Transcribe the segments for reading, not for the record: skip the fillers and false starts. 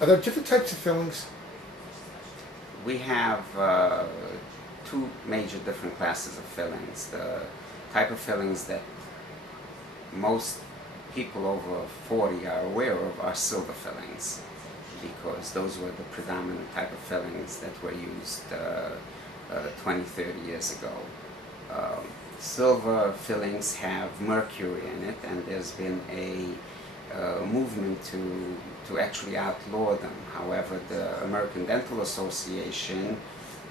Are there different types of fillings? We have two major different classes of fillings. The type of fillings that most people over 40 are aware of are silver fillings, because those were the predominant type of fillings that were used 20, 30 years ago. Silver fillings have mercury in it, and there's been a movement to actually outlaw them. However, the American Dental Association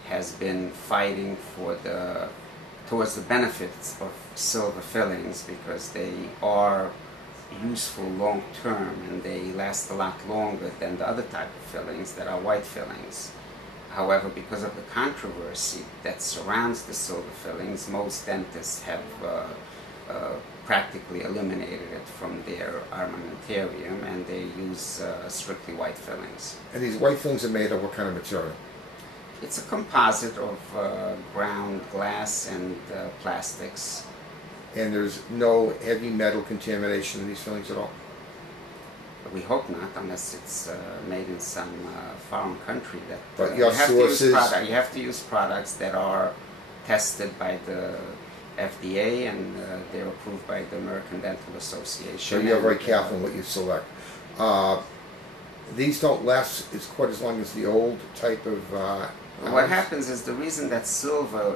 has been fighting towards the benefits of silver fillings, because they are useful long term and they last a lot longer than the other type of fillings that are white fillings. However, because of the controversy that surrounds the silver fillings, most dentists have practically eliminated it from their armamentarium, and they use strictly white fillings. And these white fillings are made of what kind of material? It's a composite of ground glass and plastics. And there's no heavy metal contamination in these fillings at all? We hope not, unless it's made in some foreign country. But you have to use products that are tested by the FDA, and they're approved by the American Dental Association. So you're very careful in what you select. These don't last quite as long as the old type of what happens is, the reason that silver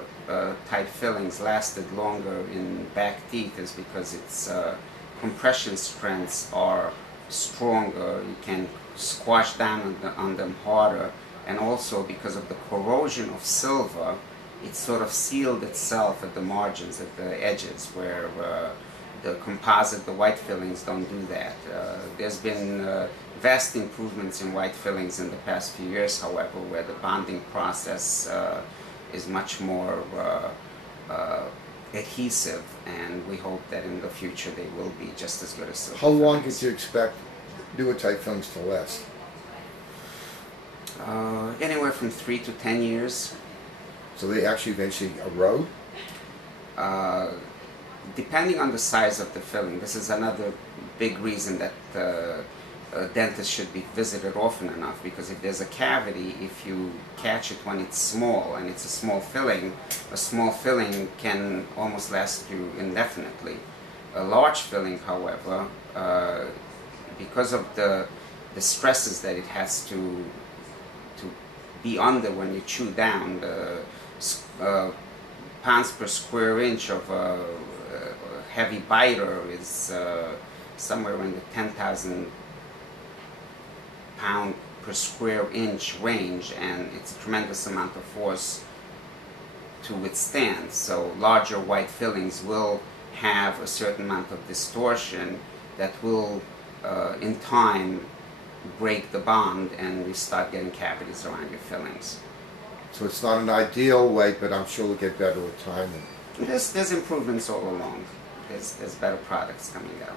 type fillings lasted longer in back teeth is because its compression strengths are stronger. You can squash down on them harder, and also because of the corrosion of silver, it sort of sealed itself at the margins, at the edges, where the composite, the white fillings, don't do that. There's been vast improvements in white fillings in the past few years, however, where the bonding process is much more adhesive, and we hope that in the future they will be just as good as silver. How long could you expect newer type fillings to last? Anywhere from 3 to 10 years. So they actually eventually erode? Depending on the size of the filling. This is another big reason that dentists should be visited often enough, because if there's a cavity, if you catch it when it's small and it's a small filling can almost last you indefinitely. A large filling, however, because of the stresses that it has to be under when you chew down, the pounds per square inch of a heavy biter is somewhere in the 10,000 pound per square inch range, and it's a tremendous amount of force to withstand. So larger white fillings will have a certain amount of distortion that will in time break the bond, and you start getting cavities around your fillings. So it's not an ideal way, but I'm sure it'll get better with time. There's improvements all along. There's better products coming out.